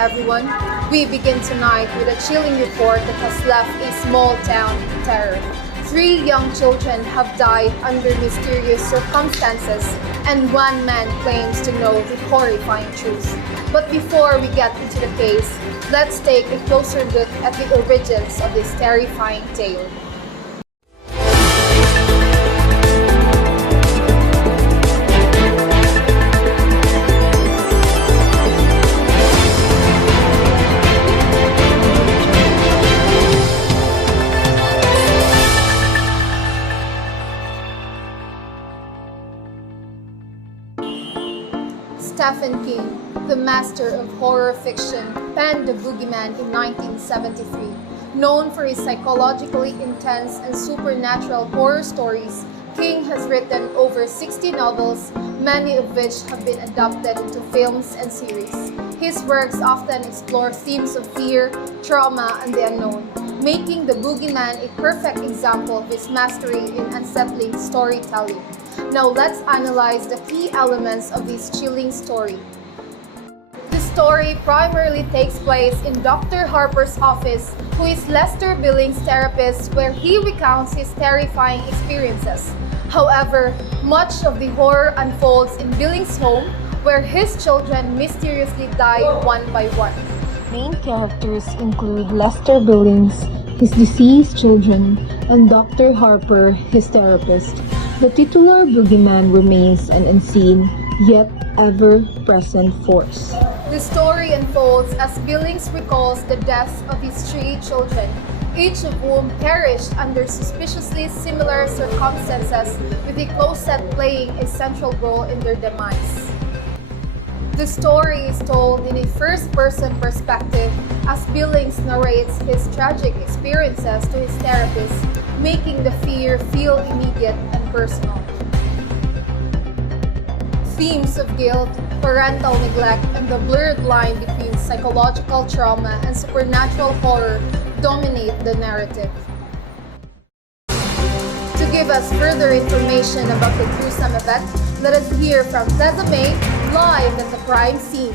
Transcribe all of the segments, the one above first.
everyone. We begin tonight with a chilling report that has left a small town in terror. Three young children have died under mysterious circumstances, and one man claims to know the horrifying truth. But before we get into the case, let's take a closer look at the origins of this terrifying tale. Stephen King, the master of horror fiction, penned The Boogeyman in 1973. Known for his psychologically intense and supernatural horror stories, King has written over 60 novels, many of which have been adapted into films and series. His works often explore themes of fear, trauma, and the unknown, making The Boogeyman a perfect example of his mastery in unsettling storytelling. Now let's analyze the key elements of this chilling story. The story primarily takes place in Dr. Harper's office, who is Lester Billings' therapist, where he recounts his terrifying experiences. However, much of the horror unfolds in Billings' home, where his children mysteriously die one by one. Main characters include Lester Billings, his deceased children, and Dr. Harper, his therapist. The titular boogeyman remains an unseen, yet ever-present force. The story unfolds as Billings recalls the deaths of his three children, each of whom perished under suspiciously similar circumstances, with the closet playing a central role in their demise. The story is told in a first-person perspective as Billings narrates his tragic experiences to his therapist, making the fear feel immediate and personal. Themes of guilt, parental neglect, and the blurred line between psychological trauma and supernatural horror dominate the narrative. To give us further information about the gruesome event, let us hear from Tessa May, live at the crime scene.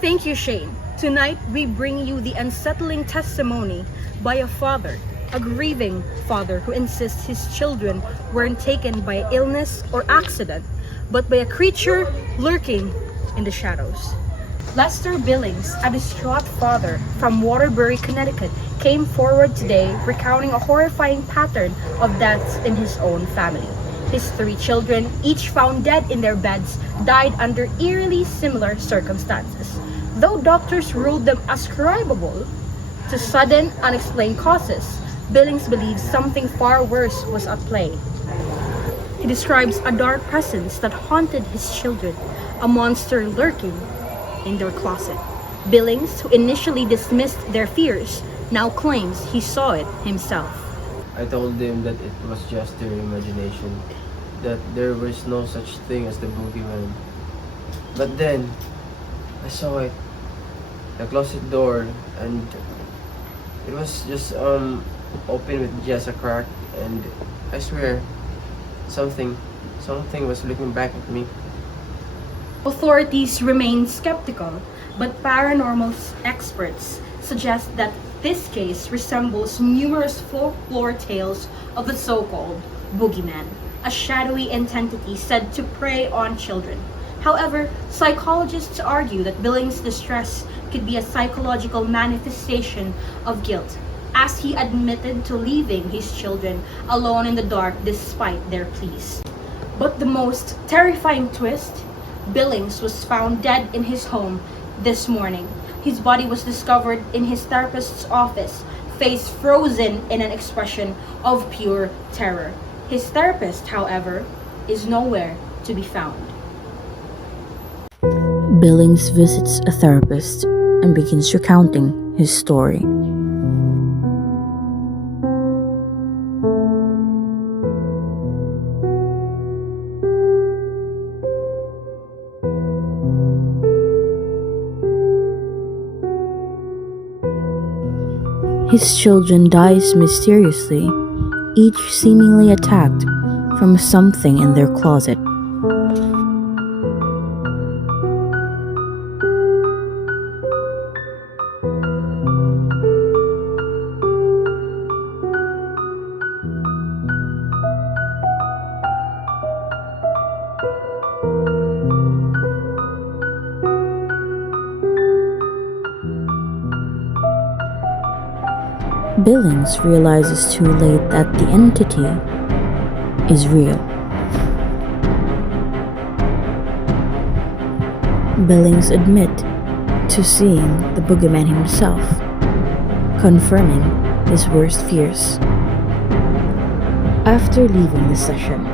Thank you, Shane. Tonight, we bring you the unsettling testimony by a father, a grieving father who insists his children weren't taken by illness or accident, but by a creature lurking in the shadows. Lester Billings, a distraught father from Waterbury, Connecticut, came forward today recounting a horrifying pattern of deaths in his own family. His three children, each found dead in their beds, died under eerily similar circumstances. Though doctors ruled them ascribable to sudden, unexplained causes, Billings believes something far worse was at play. He describes a dark presence that haunted his children, a monster lurking in their closet. Billings, who initially dismissed their fears, now claims he saw it himself. I told them that it was just their imagination, that there was no such thing as the boogeyman. But then, I saw it, the closet door, and it was just open with just a crack, and I swear, something was looking back at me. Authorities remain skeptical, but paranormal experts suggest that this case resembles numerous folklore tales of the so-called boogeyman, a shadowy entity said to prey on children. However, psychologists argue that Billings' distress could be a psychological manifestation of guilt, as he admitted to leaving his children alone in the dark despite their pleas. But the most terrifying twist, Billings was found dead in his home this morning. His body was discovered in his therapist's office, face frozen in an expression of pure terror. His therapist, however, is nowhere to be found. Billings visits a therapist and begins recounting his story. His children dies mysteriously, each seemingly attacked from something in their closet. Billings realizes too late that the entity is real. Billings admit to seeing the boogeyman himself, confirming his worst fears. After leaving the session,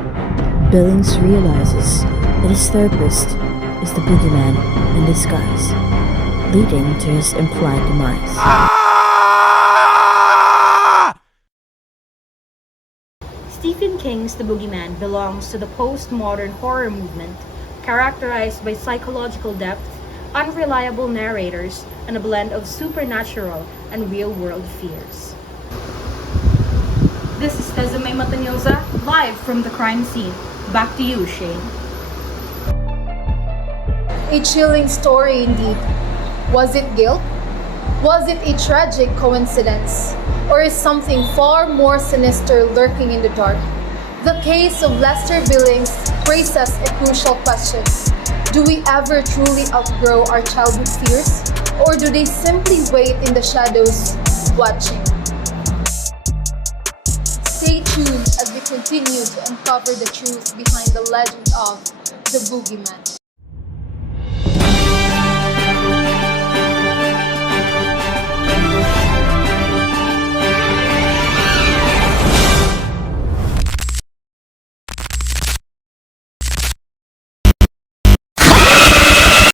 Billings realizes that his therapist is the boogeyman in disguise, leading to his implied demise. Stephen King's The Boogeyman belongs to the postmodern horror movement, characterized by psychological depth, unreliable narrators, and a blend of supernatural and real-world fears. This is Tezame Matanyosa, live from the crime scene. Back to you, Shane. A chilling story indeed. Was it guilt? Was it a tragic coincidence? Or is something far more sinister lurking in the dark? The case of Lester Billings raises a crucial question. Do we ever truly outgrow our childhood fears? Or do they simply wait in the shadows, watching? Stay tuned as we continue to uncover the truth behind the legend of the Boogeyman.